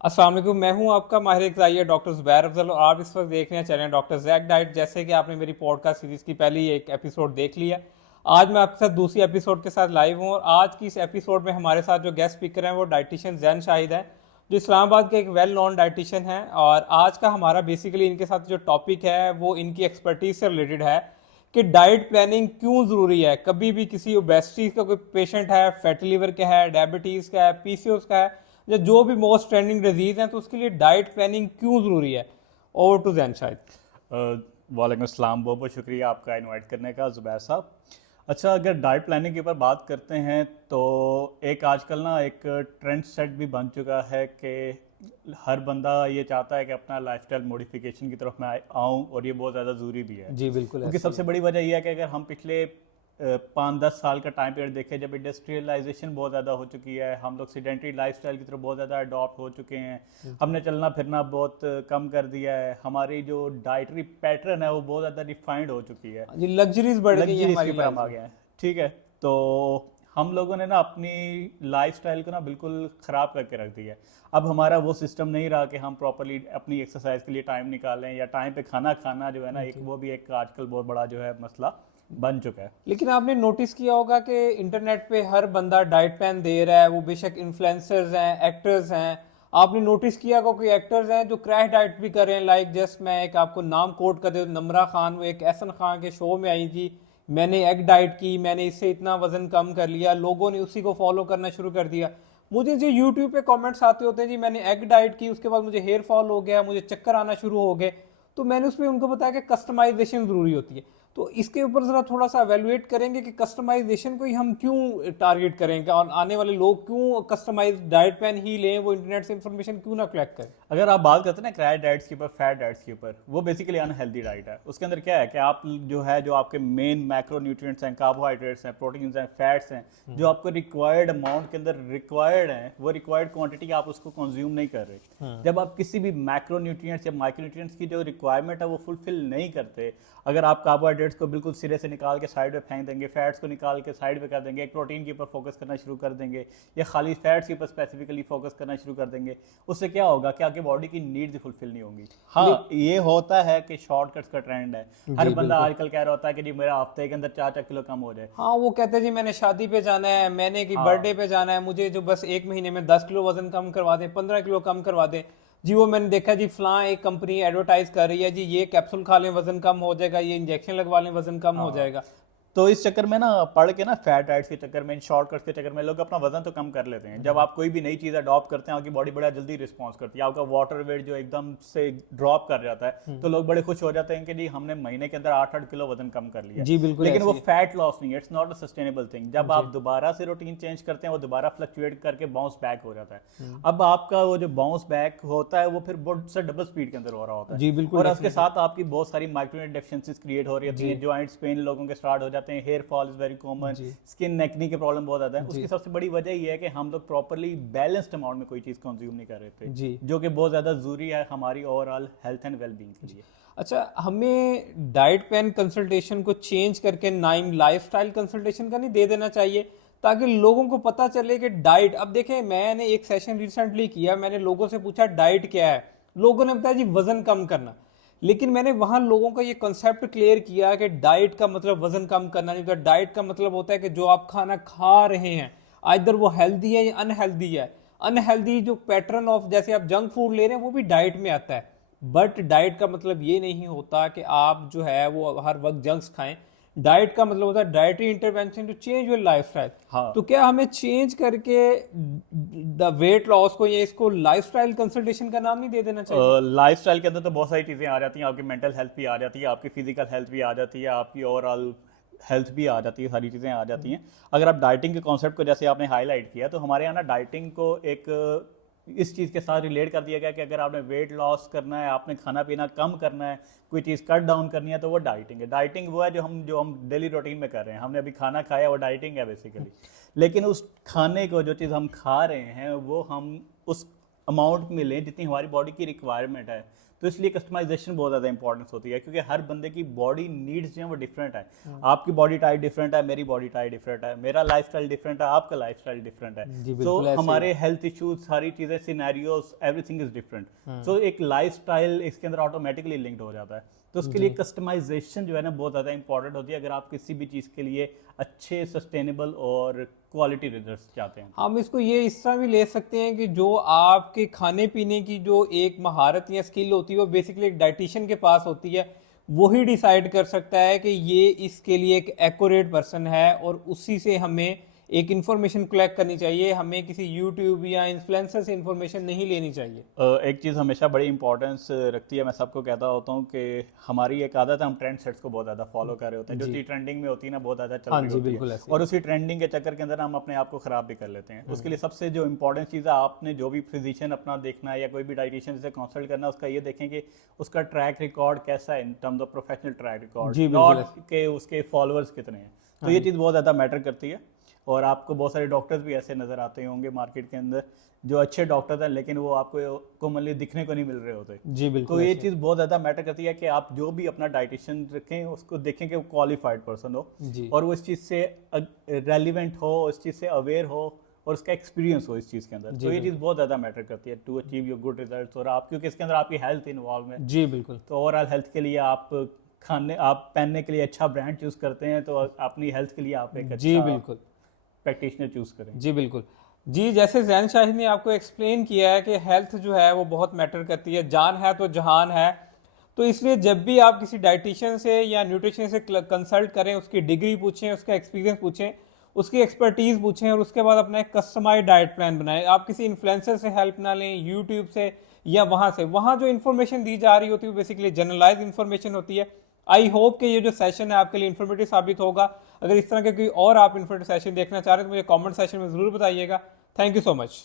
अस्सलाम वालेकुम। मैं हूं आपका माहिर ग़िज़ाई डॉक्टर ज़ुबैर अफजल और आप इस वक्त देख रहे हैं चैनल डॉक्टर जैक डाइट। जैसे कि आपने मेरी पॉडकास्ट सीरीज़ की पहली एक एपिसोड देख लिया, आज मैं आपके साथ दूसरी एपिसोड के साथ लाइव हूं और आज की इस एपिसोड में हमारे साथ जो गेस्ट स्पीकर हैं वो डाइटिशियन जैन शाहिद हैं, जो इस्लामाबाद के एक वेल नोन डाइटिशियन हैं। और आज का हमारा बेसिकली इनके साथ जो टॉपिक है वो इनकी एक्सपर्टीज से रिलेटेड है कि डाइट प्लानिंग क्यों ज़रूरी है। कभी भी किसी ओबेसिटी का कोई पेशेंट है, फैटी लिवर का है, डायबिटीज़ का है, पीसीओएस का है, या जो भी मोस्ट ट्रेंडिंग डिजीज हैं, तो उसके लिए डाइट प्लानिंग क्यों ज़रूरी है। Over to Zain Shahid. वालेकुम अस्सलाम, बहुत बहुत शुक्रिया आपका इनवाइट करने का ज़ुबैर साहब। अच्छा, अगर डाइट प्लानिंग के ऊपर बात करते हैं तो एक आजकल ना एक ट्रेंड सेट भी बन चुका है कि हर बंदा ये चाहता है कि अपना लाइफस्टाइल मॉडिफिकेशन की तरफ मैं आऊँ, और ये बहुत ज़्यादा ज़रूरी भी है। जी बिल्कुल क्योंकि ऐसे ही सबसे है। बड़ी वजह यह है कि अगर हम पिछले 5-10 साल का टाइम पीरियड देखें, जब इंडस्ट्रियलाइजेशन बहुत ज़्यादा हो चुकी है, हम लोग सीडेंटरी लाइफस्टाइल की तरफ बहुत ज़्यादा अडॉप्ट हो चुके हैं, हमने चलना फिरना बहुत कम कर दिया है, हमारी जो डाइटरी पैटर्न है वो बहुत ज़्यादा डिफाइंड हो चुकी है, जी लग्जरीज बढ़ गई हैं लग्जरीज के हमारी ऊपर हम लाइफ आ में। गए हैं। ठीक है, तो हम लोगों ने ना अपनी लाइफस्टाइल को ना बिल्कुल ख़राब करके रख दिया है। अब हमारा वो सिस्टम नहीं रहा कि हम प्रॉपरली अपनी एक्सरसाइज के लिए टाइम निकालें, या टाइम पे खाना खाना जो है ना, एक जी, वो भी एक आजकल बहुत बड़ा जो है मसला बन चुका है। लेकिन आपने नोटिस किया होगा कि इंटरनेट पे हर बंदा डाइट प्लान दे रहा है, वो बेशक इन्फ्लुएंसर्स हैं, एक्टर्स हैं। आपने नोटिस किया होगा कोई एक्टर्स हैं जो क्रैश डाइट भी कर रहे हैं। लाइक जस्ट मैं एक आपको नाम कोट कर दूं, नम्रा खान, वो एक एहसन खान के शो में आई थी, मैंने एग डाइट की, मैंने इससे इतना वजन कम कर लिया, लोगों ने उसी को फॉलो करना शुरू कर दिया। मुझे जो यूट्यूब पे कमेंट्स आते होते हैं, जी मैंने एग डाइट की, उसके बाद मुझे हेयर फॉल हो गया, मुझे चक्कर आना शुरू हो गए, तो मैंने उसमें उनको बताया कि कस्टमाइजेशन ज़रूरी होती है। तो इसके ऊपर ज़रा थोड़ा सा एवेलुएट करेंगे कि कस्टमाइजेशन को ही हम क्यों टारगेट करें, और आने वाले लोग क्यों कस्टमाइज डाइट प्लान ही लें, वो इंटरनेट से इंफॉर्मेशन क्यों ना कलेक्ट करें। अगर आप बात करते हैं ना क्रैश डाइट्स के ऊपर, फैट डाइट्स के ऊपर, वो बेसिकली अनहेल्दी डाइट है। उसके अंदर क्या है कि आप जो आपके मेन मैक्रो न्यूट्रिएंट्स हैं, कार्बोहाइड्रेट्स हैं, प्रोटीन्स हैं, फैट्स हैं, जो आपको रिक्वायर्ड अमाउंट के अंदर रिक्वायर्ड हैं, वो रिक्वायर्ड क्वांटिटी आप उसको कंज्यूम नहीं कर रहे। जब आप किसी भी मैक्रो न्यूट्रिएंट्स या माइक्रो न्यूट्रिएंट्स की जो रिक्वायरमेंट है वो फुलफिल नहीं करते, अगर आप कार्बोहाइड्रेट्स को बिल्कुल सिरे से निकाल के साइड पे फेंक देंगे, फैट्स को निकाल के साइड पे कर देंगे, एक प्रोटीन के ऊपर फोकस करना शुरू कर देंगे, या खाली फैट्स के ऊपर स्पेसिफिकली फोकस करना शुरू कर देंगे, उससे क्या होगा कि आपकी बॉडी की नीड्स फुलफिल नहीं होंगी। ले हाँ, ये होता है कि शॉर्टकट्स का ट्रेंड है। हर जी बंदा बिल्कुल। आजकल कह रहा होता है कि जी मेरा हफ्ते के अंदर 4-4 किलो कम हो जाए। हाँ, वो कहते हैं जी मैंने शादी पे जाना है, मैंने की बर्थडे हाँ, पे जाना है, मुझे जो बस एक महीने में 10 किलो वजन कम करवा दें, 15 किलो कम करवा दें। जी वो मैंने देखा जी, फलां एक कंपनी एडवर्टाइज कर रही है जी, ये कैप्सूल खा लें वजन कम हो जाएगा, ये इंजेक्शन लगवा लें वजन कम हो हाँ। जाएगा। तो इस चक्कर में ना, पढ़ के ना, फैट डाइट्स के चक्कर में, इन शॉर्टकट्स के चक्कर में लोग अपना वजन तो कम कर लेते हैं। जब आप कोई भी नई चीज़ अडॉप्ट करते हैं, आपकी बॉडी बड़ा जल्दी रिस्पॉन्स करती है, आपका वाटर वेट जो एकदम से ड्रॉप कर जाता है, तो लोग बड़े खुश हो जाते हैं कि जी हमने महीने के अंदर 8-8 किलो वजन कम कर लिया है। जी बिल्कुल लेकिन वो ऐसे ही फैट लॉस नहीं है, it's not a sustainable thing. जब जी। आप दोबारा से रूटीन चेंज करते हैं, वो दोबारा फ्लक्चुएट करके बाउंस बैक हो जाता है। अब आपका वो जो बाउंस बैक होता है वो फिर बहुत से डबल स्पीड के अंदर हो रहा होता है, जी बिल्कुल और उसके डेफिनेटली। साथ आपकी बहुत सारी माइक्रोन्यूट्रिएंट डेफिशिएंसीज क्रिएट हो रही जी हैं, जॉइंट्स पेन लोगों के स्टार्ट हो जाते हैं, hair fall is very common, जी स्किन एक्नी के प्रॉब्लम बहुत ज़्यादा है। जी उसकी सबसे बड़ी वजह ये है कि हम लोग प्रॉपरली बैलेंस्ड अमाउंट में कोई चीज़ कंज्यूम नहीं कर रहे थे, जी जो कि बहुत ज़्यादा ज़रूरी है हमारी ओवरऑल हेल्थ एंड वेलबींग के लिए। अच्छा, हमें डाइट प्लान कंसल्टेशन को चेंज करके नाइम लाइफस्टाइल कंसल्टेशन का नहीं दे देना चाहिए, ताकि लोगों को पता चले कि डाइट। अब देखें, मैंने एक सेशन रिसेंटली किया, मैंने लोगों से पूछा डाइट क्या है, लोगों ने बताया जी वजन कम करना। लेकिन मैंने वहां लोगों का ये कॉन्सेप्ट क्लियर किया कि डाइट का मतलब वजन कम करना नहीं होता। डाइट का मतलब होता है कि जो आप खाना खा रहे हैं, आइदर वो हेल्दी है या अनहेल्दी है। अनहेल्दी जो पैटर्न ऑफ, जैसे आप जंक फूड ले रहे हैं, वो भी डाइट में आता है। बट डाइट का मतलब ये नहीं होता कि आप जो है वो हर वक्त जंक्स खाएं। डाइट का मतलब होता है dietary intervention to change your lifestyle. तो हाँ, क्या हमें चेंज करके द वेट लॉस को, या इसको लाइफस्टाइल कंसल्टेशन का नाम नहीं दे देना चाहिए। लाइफस्टाइल के अंदर तो बहुत सारी चीज़ें आ जाती हैं, आपकी मेंटल हेल्थ भी आ जाती है, आपकी फिजिकल हेल्थ भी आ जाती है, आपकी ओवरऑल हेल्थ भी आ जाती है, सारी चीज़ें आ जाती हैं। अगर आप डाइटिंग के कॉन्सेप्ट को जैसे आपने हाईलाइट किया, तो हमारे यहाँ ना डाइटिंग को एक इस चीज़ के साथ रिलेट कर दिया गया कि अगर आपने वेट लॉस करना है, आपने खाना पीना कम करना है, कोई चीज़ कट डाउन करनी है, तो वो डाइटिंग है। डाइटिंग वो है जो हम डेली रूटीन में कर रहे हैं, हमने अभी खाना खाया, वो डाइटिंग है बेसिकली। लेकिन उस खाने को, जो चीज़ हम खा रहे हैं, वो हम उस अमाउंट में लें जितनी हमारी बॉडी की रिक्वायरमेंट है। तो इसलिए कस्टमाइजेशन बहुत ज़्यादा इंपॉर्टेंस होती है, क्योंकि हर बंदे की बॉडी नीड्स जो है वो डिफरेंट है। आपकी बॉडी टाइप डिफरेंट है, मेरी बॉडी टाइप डिफरेंट है, मेरा लाइफस्टाइल डिफरेंट है, आपका लाइफस्टाइल डिफरेंट है। जी, सो बिल्कुल ऐसे ही हमारे हेल्थ इश्यूज, सारी चीज़ें, सिनेरियोज, एवरीथिंग इज डिफरेंट। सो एक लाइफस्टाइल इसके अंदर ऑटोमेटिकली लिंक्ड हो जाता है। तो उसके लिए कस्टमाइजेशन जो है ना बहुत ज़्यादा इंपॉर्टेंट होती है, अगर आप किसी भी चीज़ के लिए अच्छे, सस्टेनेबल और क्वालिटी रिजल्ट्स चाहते हैं। हम इसको ये इस तरह भी ले सकते हैं कि जो आपके खाने पीने की जो एक महारत या स्किल होती है वो बेसिकली एक डाइटिशियन के पास होती है, वही डिसाइड कर सकता है कि ये इसके लिए एक एक्यूरेट पर्सन है, और उसी से हमें एक इन्फॉर्मेशन कलेक्ट करनी चाहिए। हमें किसी यूट्यूब या इन्फ्लुएंसर से इन्फॉर्मेशन नहीं लेनी चाहिए। एक चीज़ हमेशा बड़ी इंपॉर्टेंस रखती है, मैं सबको कहता होता हूँ कि हमारी एक आदत है, हम ट्रेंड सेट्स को बहुत ज़्यादा फॉलो कर रहे होते हैं, जो चीज़ ट्रेंडिंग में होती है ना बहुत ज़्यादा चल हाँ रही जी, होती बिल्कुल है, ऐसे ही। और उसी ट्रेंडिंग के चक्कर के अंदर हम अपने आप को ख़राब भी कर लेते हैं। उसके लिए सबसे जो इंपॉर्टेंट चीज़ है, आपने जो भी फिजिशियन अपना देखना है या कोई भी डाइटिशियन से कंसल्ट करना है, उसका ये देखें कि उसका ट्रैक रिकॉर्ड कैसा है in terms of professional track record, जी, बिल्कुल नॉट के उसके फॉलोअर्स कितने हैं। तो ये चीज़ बहुत ज़्यादा मैटर करती है। और आपको बहुत सारे डॉक्टर्स भी ऐसे नज़र आते होंगे मार्केट के अंदर, जो अच्छे डॉक्टर्स हैं लेकिन वो आपको कॉमनली दिखने को नहीं मिल रहे होते। जी बिल्कुल तो ये ऐसे। चीज़ बहुत ज़्यादा मैटर करती है कि आप जो भी अपना डाइटिशियन रखें उसको देखें कि वो क्वालिफाइड पर्सन हो, जी और वो इस चीज़ से रेलिवेंट हो, इस चीज़ से अवेयर हो, और उसका एक्सपीरियंस हो इस चीज़ के अंदर। तो ये चीज़ बहुत ज़्यादा मैटर करती है to achieve your good results. और आप, क्योंकि इसके अंदर आपकी हेल्थ इन्वॉल्व है, जी बिल्कुल। तो ओवरऑल हेल्थ के लिए आप आप पहनने के लिए अच्छा ब्रांड चूज करते हैं, तो अपनी हेल्थ के लिए आप एक जी अच्छा बिल्कुल। प्रैक्टिशनर चूज करें। जी बिल्कुल। जी, जैसे जैन शाहिद ने आपको एक्सप्लेन किया है कि हेल्थ जो है वो बहुत मैटर करती है, जान है तो जहान है। तो इसलिए जब भी आप किसी डाइटिशियन से या न्यूट्रिशन से कंसल्ट करें, उसकी डिग्री पूछें, उसका एक्सपीरियंस पूछें, उसकी एक्सपर्टीज़ पूछें, और उसके बाद अपना एक कस्टमाइज डाइट प्लान बनाएं। आप किसी इन्फ्लुएंसर से हेल्प ना लें, यूट्यूब से या वहाँ से। वहाँ जो इन्फॉर्मेशन दी जा रही होती है वो बेसिकली जनरलाइज इन्फॉर्मेशन होती है। आई होप कि ये जो सेशन है आपके लिए इन्फॉर्मेटिव साबित होगा। अगर इस तरह के कोई और आप इन्फॉर्मेटिव सेशन देखना चाह रहे हैं तो मुझे कमेंट सेशन में ज़रूर बताइएगा। Thank you so much.